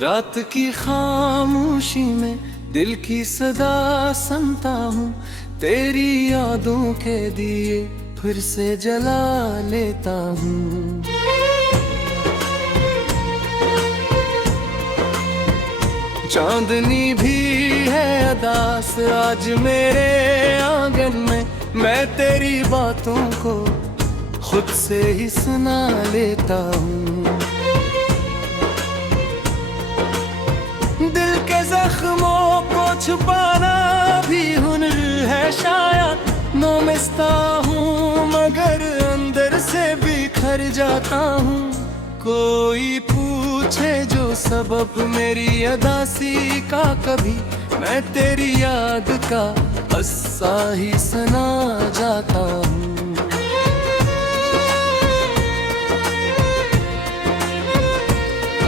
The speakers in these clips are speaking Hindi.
रात की खामोशी में दिल की सदा सुनता हूँ, तेरी यादों के दिए फिर से जला लेता हूँ। चांदनी भी है अदास आज मेरे आंगन में, मैं तेरी बातों को खुद से ही सुना लेता हूँ। दिल के जख्मों को छुपाना भी हुनर है शायद, नोमिस्ता हूँ मगर अंदर से बिखर जाता हूँ। कोई पूछे जो सबब मेरी अदासी का, कभी मैं तेरी याद का अस्सा ही सुना जाता हूँ।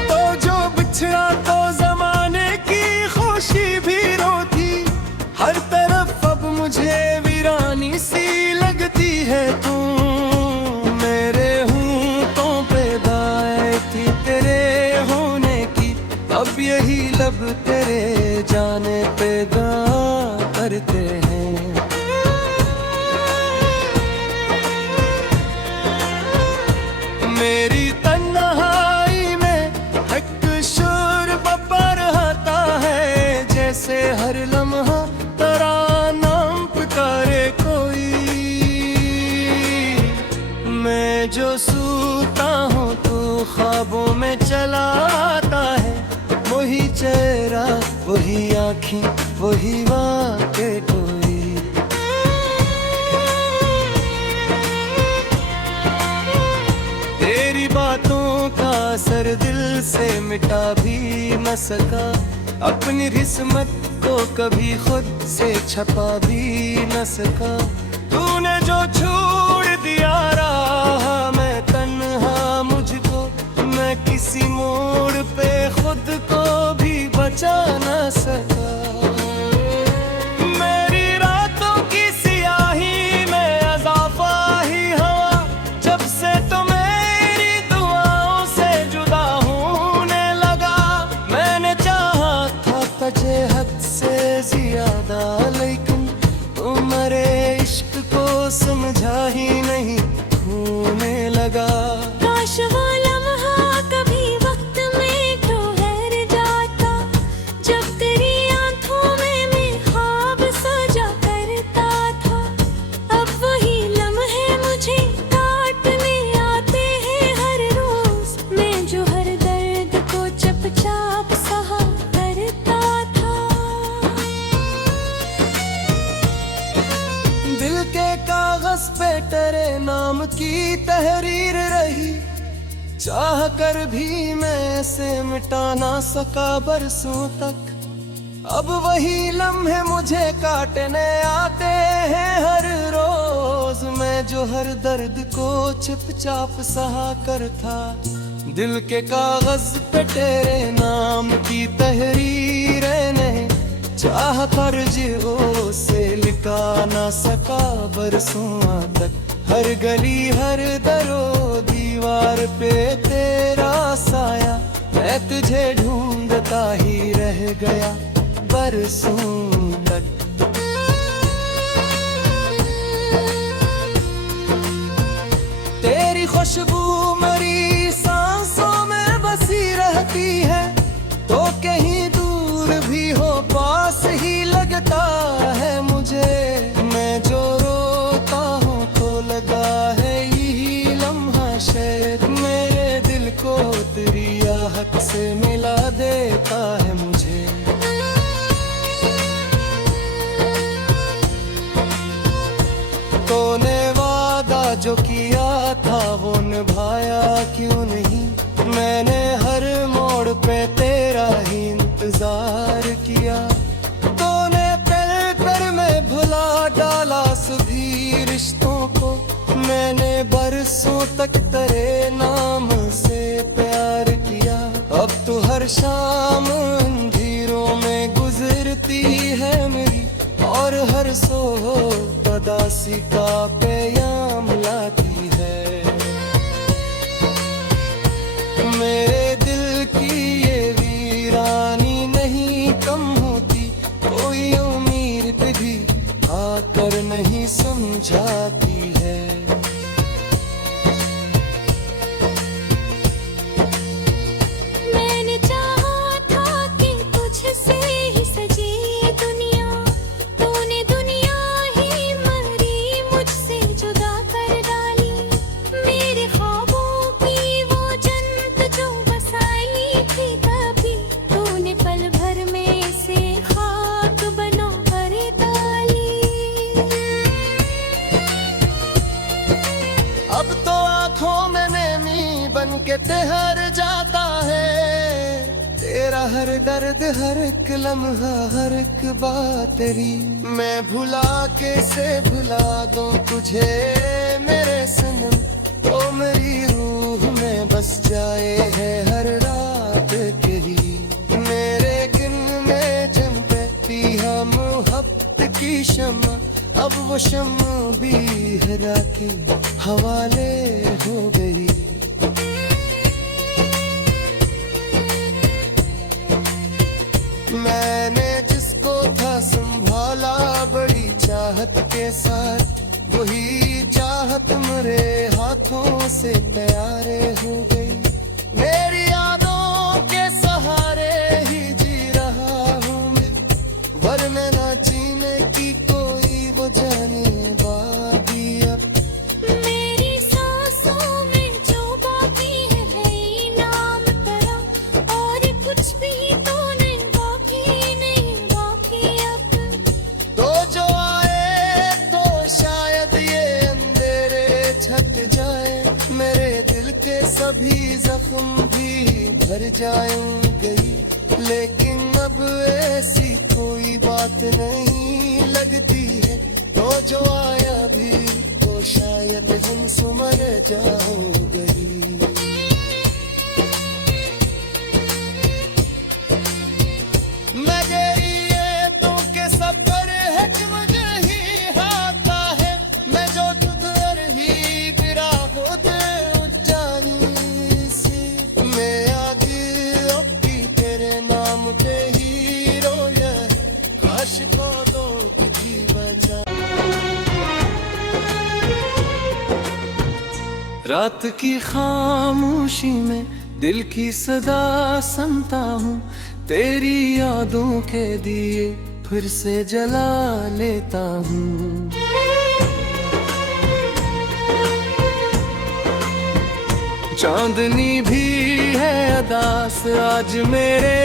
तो जो बिछड़ा तो जमाने की खुशी भी रोती, हर तरफ अब मुझे वीरानी सी लगती है तू। मेरे होंठों पे दाएं थी तेरे होने की, अब यही लब तेरे जाने पे दा करते हैं। मेरी तन्हाई में एक शोर बपर आता है, जैसे हर लम्हा तेरा नाम पुकारे कोई। मैं जो सूता हूँ तू ख्वाबों में चला आता है, वही चेहरा वही आँखें वही वाक़े कोई। तेरी बातों का असर दिल से मिटा भी न सका, अपनी किस्मत को कभी खुद से छपा भी न सका। तूने जो छोड़ दिया राह में तन्हा मुझको, मैं किसी मोड़ पे खुद को भी बचा न सका। मेरी रातों की सियाही में अज़ाफ़ा ही हवा, जब से तो मेरी दुआओं से जुदा होने लगा। मैंने चाहा था तुझे हद से ज्यादा, लेकिन तुम्हारे इश्क को समझा ही नहीं, होने लगा। काश वो लम्हा कभी वक्त में ठहर जाता, जब तेरी आंखों में मैं ख्वाब सजा करता था। अब वही लम्हे मुझे काटने आते हैं हर रोज, मैं जो हर दर्द को चुपचाप सहा करता था। दिल के कागज पे तेरे नाम की तहरीर रही, चाह कर भी मैं इसे मिटा ना सका बरसों तक। अब वही लम्हे मुझे काटने आते हैं हर रोज, मैं जो हर दर्द को चुपचाप सहा कर था। दिल के कागज पे तेरे नाम की तहरीर ने चाह कर जियो से लिखा ना सका बरसों तक। हर गली हर दरो दीवार पे तेरा साया, मैं तुझे ढूंढता ही रह गया बरसों तक। तेरी खुशबू मेरी सांसों में बसी रहती है, तो कहीं दूर भी हो पास ही लगता है मुझे। मैं जो रोता हूँ तो लगा है यही लम्हा, शायद मेरे दिल को तेरी आहट से मिला देता है मुझे। तूने वादा जो किया था वो निभाया क्यों नहीं, मैंने हर मोड़ पे तेरा ही इंतजार किया। तूने पल कर में भुला डाला सभी रिश्तों को, मैंने बरसों तक तेरे नाम से प्यार किया। अब तो हर शाम अंधेरों में गुजरती है मेरी, और हर सो उदासी का पैगाम लाती है। मेरे दिल की ये वीर दर्द हर एक लम्हा हर एक बात तेरी मैं भुला के से भुला दूं तुझे मेरे सनम ओ मेरी रूह में बस जाए है हर रात के ही मेरे गिन में जम पे हम मोहब्बत की शम्मा अब वो शम्मा भी हरा के हवाले हो गई। मैंने जिसको था संभाला बड़ी चाहत के साथ वही चाहत मेरे हाथों से प्यारे हो गई। मेरी यादों के सहारे ही जी रहा हूँ मैं वरना ना जीने की कोई वो जाने बाकी अब मेरी सांसों में जो बाकी है वही नाम तेरा और कुछ भी तो नहीं बाकी अब तो जो आए तो शायद ये अंधेरे छट जाए मेरे दिल के सभी जख्म भी भर जाएंगे लेकिन अब ऐसी कोई बात नहीं लगती है तो जो आया भी तो शायद हम सुमर जाओगे। रात की खामोशी में दिल की सदा सुनता हूँ तेरी यादों के दिए फिर से जला लेता हूँ। चांदनी भी है अदास आज मेरे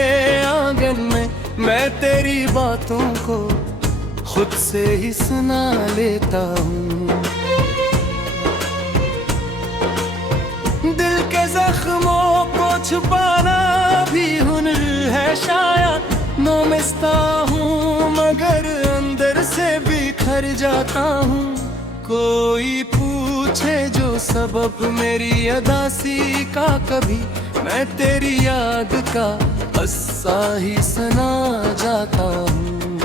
आंगन में मैं तेरी बातों को खुद से ही सुना लेता हूँ। दिल के जख्मों को छुपाना भी हुनर है शायद नोमिस्ता हूँ मगर अंदर से बिखर जाता हूँ। कोई पूछे जो सबब मेरी अदासी का कभी मैं तेरी याद का अस्सा ही सुना जाता हूँ।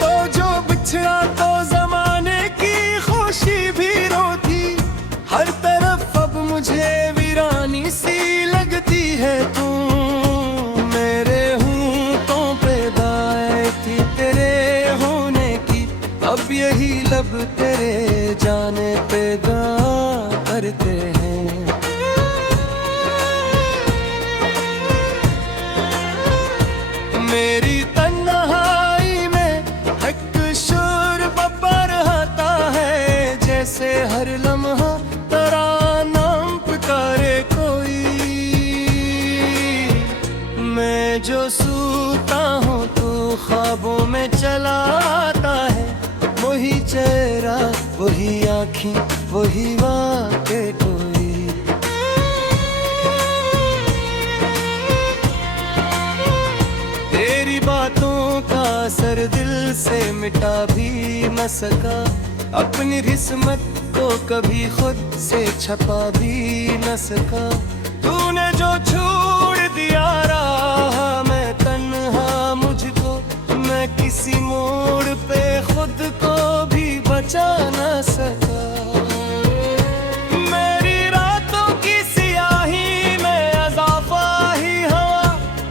तो जो बिछड़ा तो भी रोती हर तरफ अब मुझे वीरानी सी लगती है तू मेरे होंठों पे दाए थी तेरे होने की अब यही लब तेरे जाने पे गा करते हैं। मेरी तन्हाई में एक शुर बपर आता है जैसे हर लम्हा तेरा नाम पुकारे कोई मैं जो सूता हूँ तो ख्वाबों में चला आता है वही चेहरा वही आँखें वही वाक़े कोई। तेरी बातों का असर दिल से मिटा भी न सका अपनी किस्मत को कभी खुद से छपा भी न सका। तूने जो छोड़ दिया राह मैं तन्हा मुझको मैं किसी मोड़ पे खुद को भी बचा न सका। मेरी रातों की सियाही में अज़ाफ़ा ही हुआ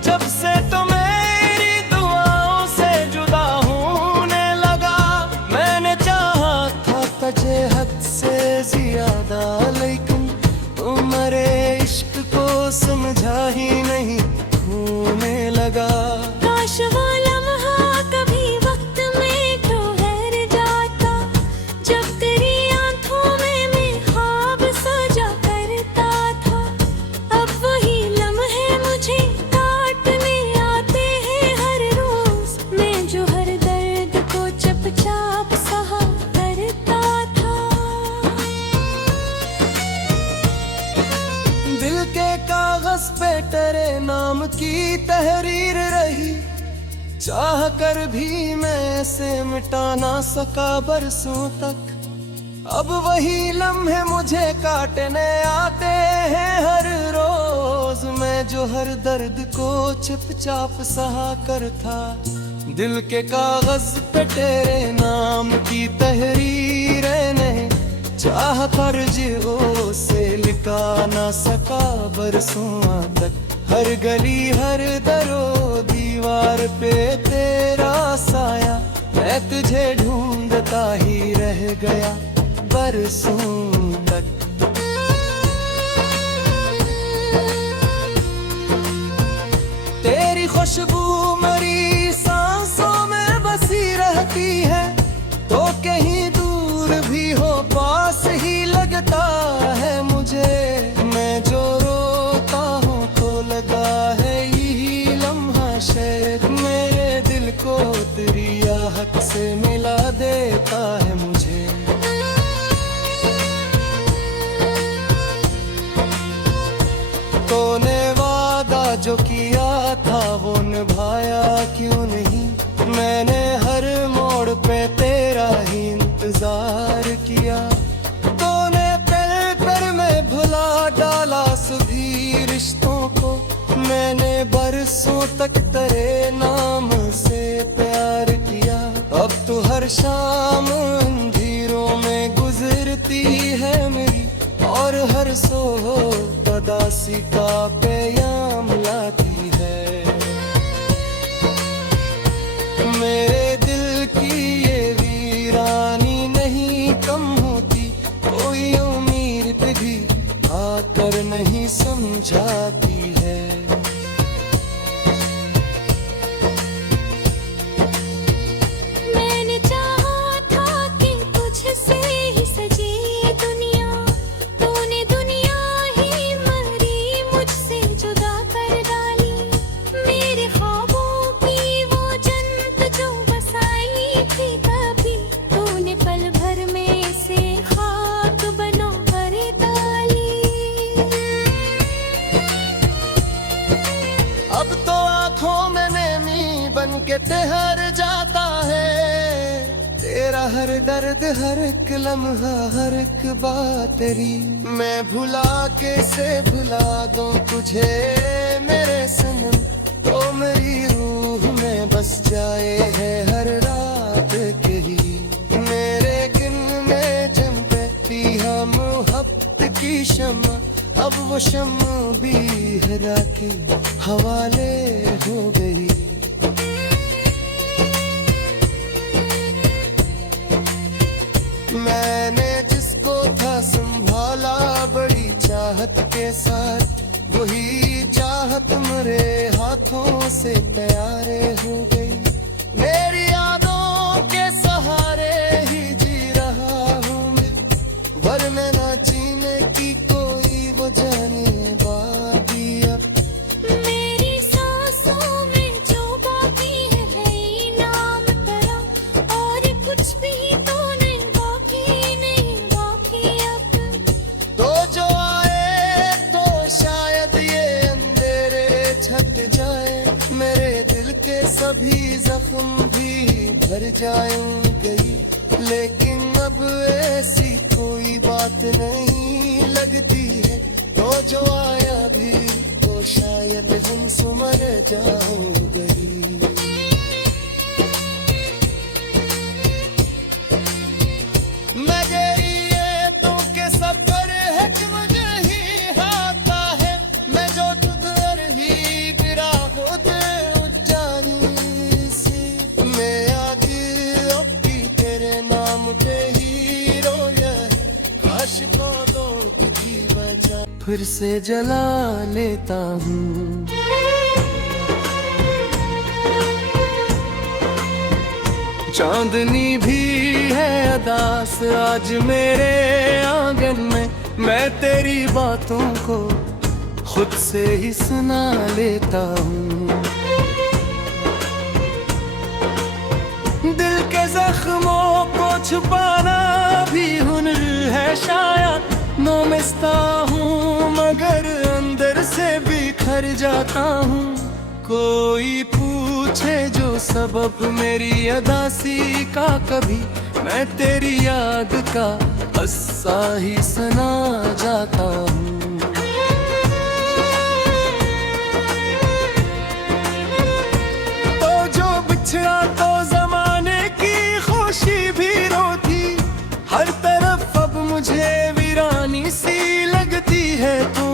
जब से तो मेरी दुआओं से जुदा होने लगा। मैंने चाहा था तुझे हद से ज्यादा लेकिन तुम्हारे इश्क को समझा ही नहीं होने लगा। काश वो लम्हा कभी वक्त में ठहर जाता जब तेरी आंखों में मैं ख्वाब सजा करता था। अब वही लम्हे मुझे काटने आते हैं हर रोज मैं जो हर दर्द को चुपचाप सहा करता था। की तहरीर रही, चाह कर भी मैं से मिटा ना सका बरसों तक। अब वही लम्हे मुझे काटने आते हैं हर रोज, मैं जो हर दर्द को चुपचाप सहा कर था। दिल के कागज पे तेरे नाम की तहरीरें नहीं, चाह तरजीहों से लिखा ना सका बरसों तक। हर गली हर दरो दीवार पे तेरा साया, मैं तुझे ढूंढता ही रह गया बरसों तक। तेरी खुशबू मेरी सांसों में बसी रहती है, तो कहीं दूर भी हो पास ही लगता है मुझे। मैं जो रोता हूँ तो लगा है यही लम्हा शायद मेरे दिल को तेरी आहट से मिला देता है मुझे। तूने वादा जो किया था वो निभाया क्यों नहीं, मैंने हर मोड़ पे तेरा ही इंतजार किया। तूने पल पल में भुला डाला सभी रिश्तों को, मैंने बरसों तक तेरे नाम से प्यार किया। अब तो हर शाम अंधेरों में गुजरती है मेरी, और हर सोह उदासी का पैगाम लाती है। मेरे दिल की ये वीरानी नहीं कम होती, कोई उम्मीद भी आकर नहीं समझाती है। मैंने चाहा था कि तुझसे ही सजी दुनिया, तूने दुनिया ही मरी मुझसे जुदा कर डाली। मेरे ख्वाबों की वो जन्नत जो बसाई थी कभी, तूने पल भर में से खाक बना कर डाली। अब तो आंखों में नैनी बन के ठहर जाता है तेरा हर दर्द, हर एक लम्हा, हर एक बात तेरी। मैं भुला के से भुला दूं तुझे मेरे सनम, तो मेरी रूह में बस जाए है हर रात के ही। मेरे गिनने जम पे पिया मोहब्बत की शम्मा, अब वो शम्मा भी हरा के हवाले हो गई। मैंने जिसको था संभाला बड़ी चाहत के साथ, वही चाहत मेरे हाथों से प्यारे हो गई। मेरी यादों के सहारे ही जी रहा हूँ मैं, वरना ना जीने की कोई वो जाने बाकी। अब मेरी सांसों में जो बाकी है वही नाम तेरा, और कुछ भी तो नहीं बाकी अब। तो जो आए तो शायद ये अंधेरे छट जाए, मेरे दिल के सभी जख्म भी भर जाएंगे। लेकिन अब ऐसी कोई बात नहीं लगती है, तो जो आया भी तो शायद हम सुमर जाओगे। मेरे ये तो के सफर है कि मुझे ही आता है, मैं जो तुझर ही गिरा होते जानी से। मैं आगे अपनी तेरे नाम पे ही रोया है, काश को दो की वजह फिर से जला लेता हूँ। चांदनी भी है अदास आज मेरे आंगन में, मैं तेरी बातों को खुद से ही सुना लेता हूँ। दिल के जख्मों को छुपाना भी हुनर है शायद, नोमिस्ता हूँ मगर अंदर से बिखर जाता हूँ। कोई पूछे जो सबब मेरी अदासी का, कभी मैं तेरी याद का हस्सा ही सुना जाता हूँ। तो जो बिछड़ा तो जमाने की खुशी भी रोती, हर तरफ अब मुझे वीरानी सी लगती है तू।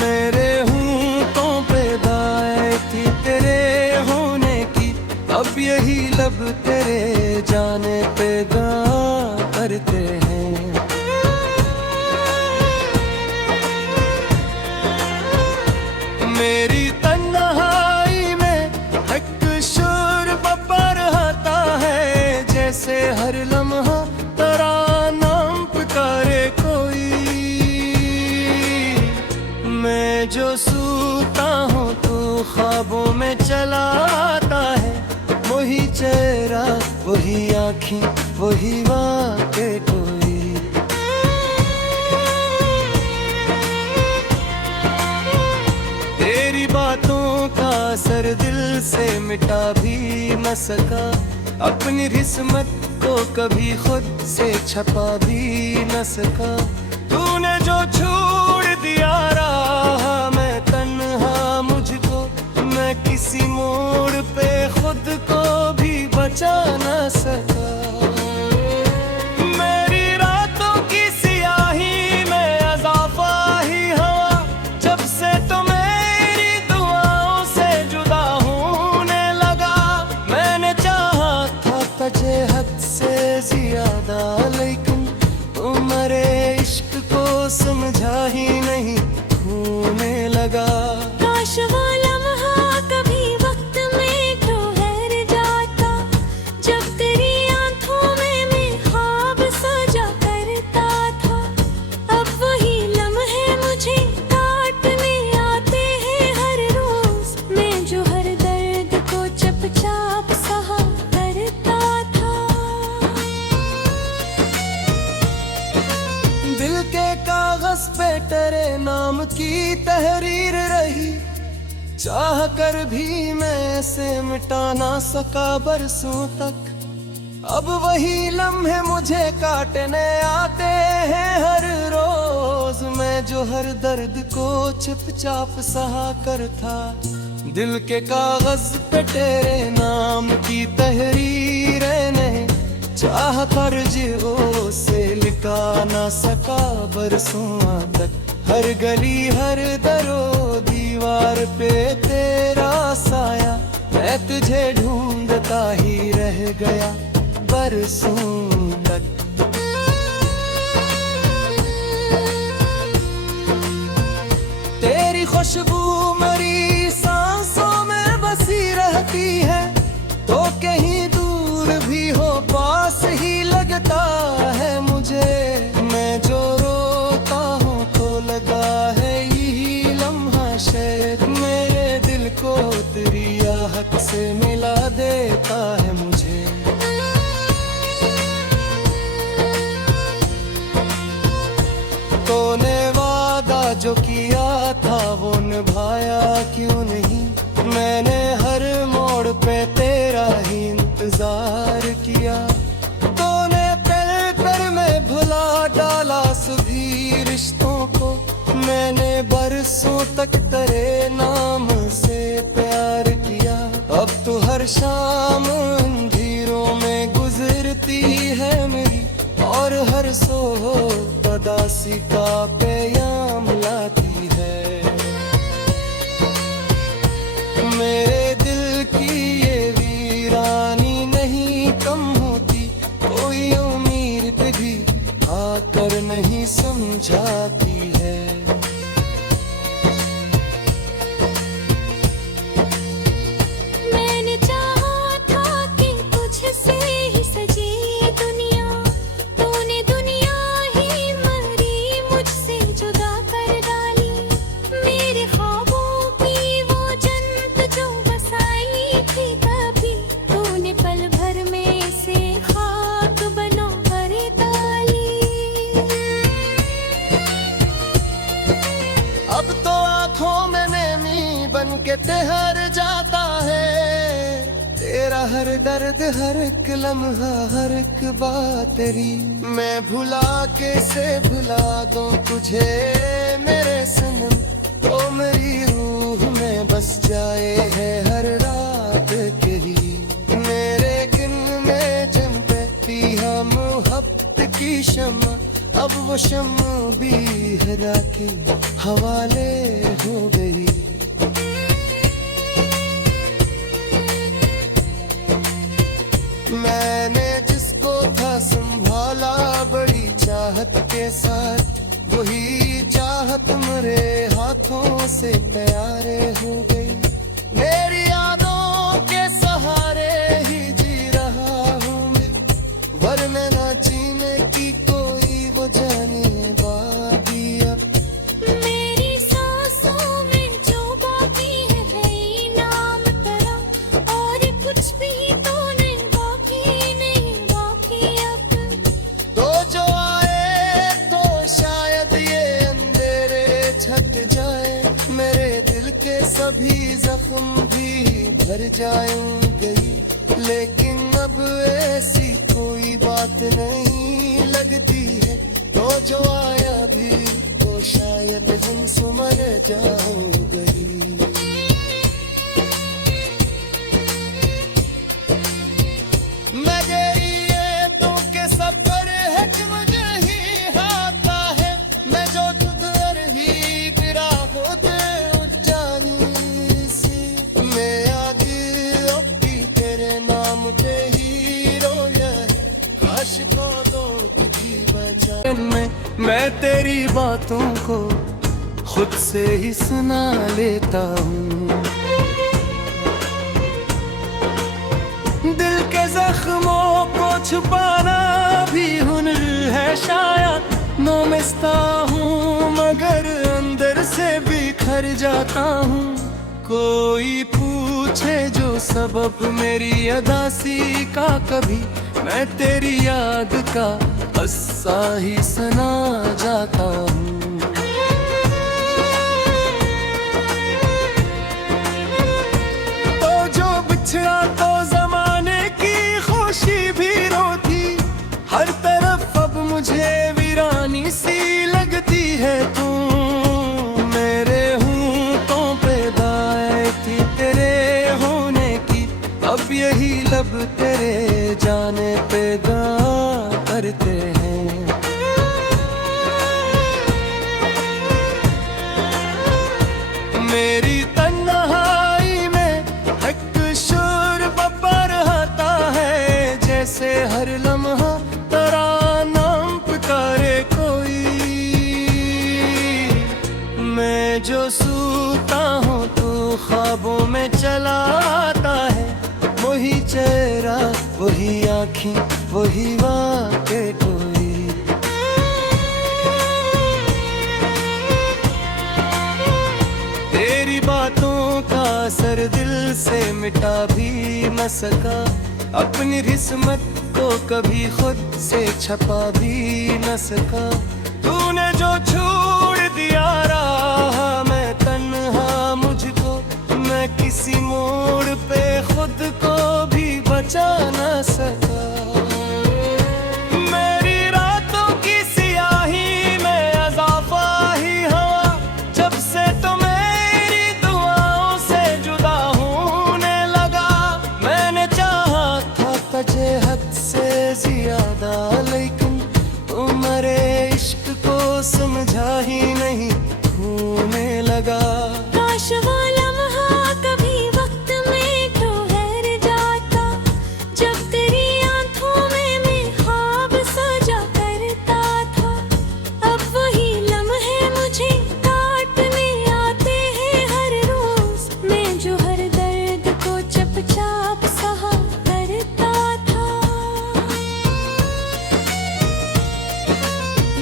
मेरे होंठों पे दाएं थी तेरे होने की, अब यही लब तेरे जाने पे गा करते हैं। मेरी तन्हाई में एक शोर बपर आता है, जैसे हर लम्हा तेरा नाम पुकारे कोई। मैं जो सूता हूँ तू ख्वाबों में चला आता है, वही चेहरा वही आँखें वही वाक़े कोई। तेरी बातों का असर दिल से मिटा भी न सका, अपनी किस्मत को कभी खुद से छपा भी न सका। तूने जो छोड़ दिया रहा मैं तन्हा मुझको, मैं किसी मोड़ पे खुद को भी बचा न सका। मेरी रातों की सियाही में अज़ाफ़ा ही हवा, जब से तो मेरी दुआओं से जुदा होने लगा। मैंने चाहा था तुझे हद से ज्यादा, लेकिन तुम्हारे इश्क को समझा ही नहीं, होने लगा। काश वो लम्हा कभी वक्त में ठहर जाता, जब तेरी आंखों में मैं ख्वाब सजा करता था। अब वही लम्हे मुझे काटने आते हैं हर रोज, मैं जो हर दर्द को चुपचाप सहा करता था। दिल के कागज पे तेरे नाम की तहरीर रही, चाह कर भी मैं इसे मिटा ना सका बरसों तक। अब वही लम्हे मुझे काटने आते हैं हर रोज, मैं जो हर दर्द को चुपचाप सहा कर था। दिल के कागज पे तेरे नाम की तहरीर नहीं, चाह कर जो से लिखा ना सका बरसों तक। हर गली हर दरो दीवार पे तेरा साया, मैं तुझे ढूंढता ही रह गया बरसों तक। तेरी खुशबू मेरी सांसों में बसी रहती है, तो कहीं दूर भी हो पास ही लगता है मुझे। मैं जो रोता हूँ तो लगा है यही लम्हा, शायद मेरे दिल को तेरी आहट से मिला देता है मुझे। तूने वादा जो किया था वो निभाया क्यों नहीं, मैंने हर मोड़ पे तेरा ही इंतजार किया। तूने पल पल में भुला डाला सभी रिश्तों को, मैंने बरसों तक तेरे नाम से प्यार किया। अब तो हर शाम अंधेरों में गुजरती है मेरी, और हर सो उदासी का पैगाम लाती है। मेरे दिल की ये वीरानी नहीं कम होती, कोई उम्मीद भी आकर नहीं समझाती है। मैंने चाहा था कि तुझसे ही सजी दुनिया, तूने दुनिया ही मरी मुझसे जुदा कर डाली। मेरे ख्वाबों की वो जन्नत जो बसाई थी कभी, तूने पल भर में से खाक बना कर डाली। जीते हार जाता है। तेरा हर दर्द, हर एक लम्हा, हर एक बात तेरी मैं भुला के से भुला दूं तुझे मेरे सनम। तो मेरी रूह में बस जाए है हर रात के लिए मेरे गिन में जम पे हम मोहब्बत की शम्मा। अब वो शम्मा भी हरा के हवाले हो गई। मैंने जिसको था संभाला बड़ी चाहत के साथ, वही चाहत मेरे हाथों से प्यारे हो गई। मेरी यादों के सहारे ही जी रहा हूँ मैं, वरना ना जीने की कोई वो जाने बाकी अब। मेरी सांसों में जो बाकी है वही नाम तेरा, और कुछ भी तो नहीं बाकी अब। तो जो आए तो शायद ये अंधेरे छट जाए, मेरे दिल के सभी जख्म भी भर जाएंगे। लेकिन अब ऐसी कोई बात नहीं लगती है, तो जो आया भी तो शायद हम सुमर जाओगे। मेरे ये तो के सफर है कि मुझे ही आता है, मैं जो तुझर ही गिरा होते जानी से। मैं आगे अपनी तेरे नाम पे ही रोया है, काश को दो तुझी वजह में मैं तेरी बातों को खुद से ही सुना लेता हूँ। दिल के जख्मों को छुपाना भी हुनर है शायद। नोमिस्ता हूँ मगर अंदर से बिखर जाता हूँ। कोई पूछे जो सबब मेरी अदासी का, कभी मैं तेरी याद का अस्सा ही सुना जाता हूँ। तो जो बिछड़ा तो जमाने की खुशी भी रोती, हर तरफ अब मुझे वीरानी सी लगती है तू। मेरे होंठों पे दाएं थी तेरे होने की, अब यही लब तेरे जाने पे दा करते हैं। मेरी तन्हाई में एक शोर बपा रहता है, जैसे हर लम्हा तेरा नाम पुकारे कोई। मैं जो सूता हूँ तू ख्वाबों में चला आता है, वही चेहरा वही आँखें वही वाक़े कोई। तेरी बातों का असर दिल से मिटा भी न सका, अपनी किस्मत को कभी खुद से छपा भी न सका। तूने जो छोड़ दिया राह मैं तन्हा मुझको, मैं किसी मोड़ पे खुद को भी बचा न सका। मेरी रातों की सियाही में अज़ाफ़ा ही हवा, जब से तो मेरी दुआओं से जुदा होने लगा। मैंने चाहा था तुझे हद से ज्यादा, लेकिन तुम्हारे इश्क को समझा ही नहीं, होने लगा। काश वो लम्हा कभी वक्त में ठहर जाता, जब तेरी आंखों में मैं ख्वाब सजा करता था। अब वही लम्हे मुझे काटने आते हैं हर रोज, मैं जो हर दर्द को चुपचाप सहा करता था।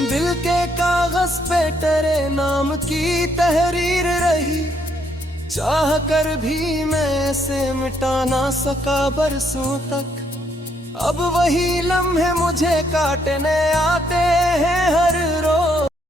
दिल के कागज पे तेरे नाम की तहरीर रही, चाह कर भी मैं से मिटा ना सका बरसों तक। अब वही लम्हे मुझे काटने आते हैं हर रोज,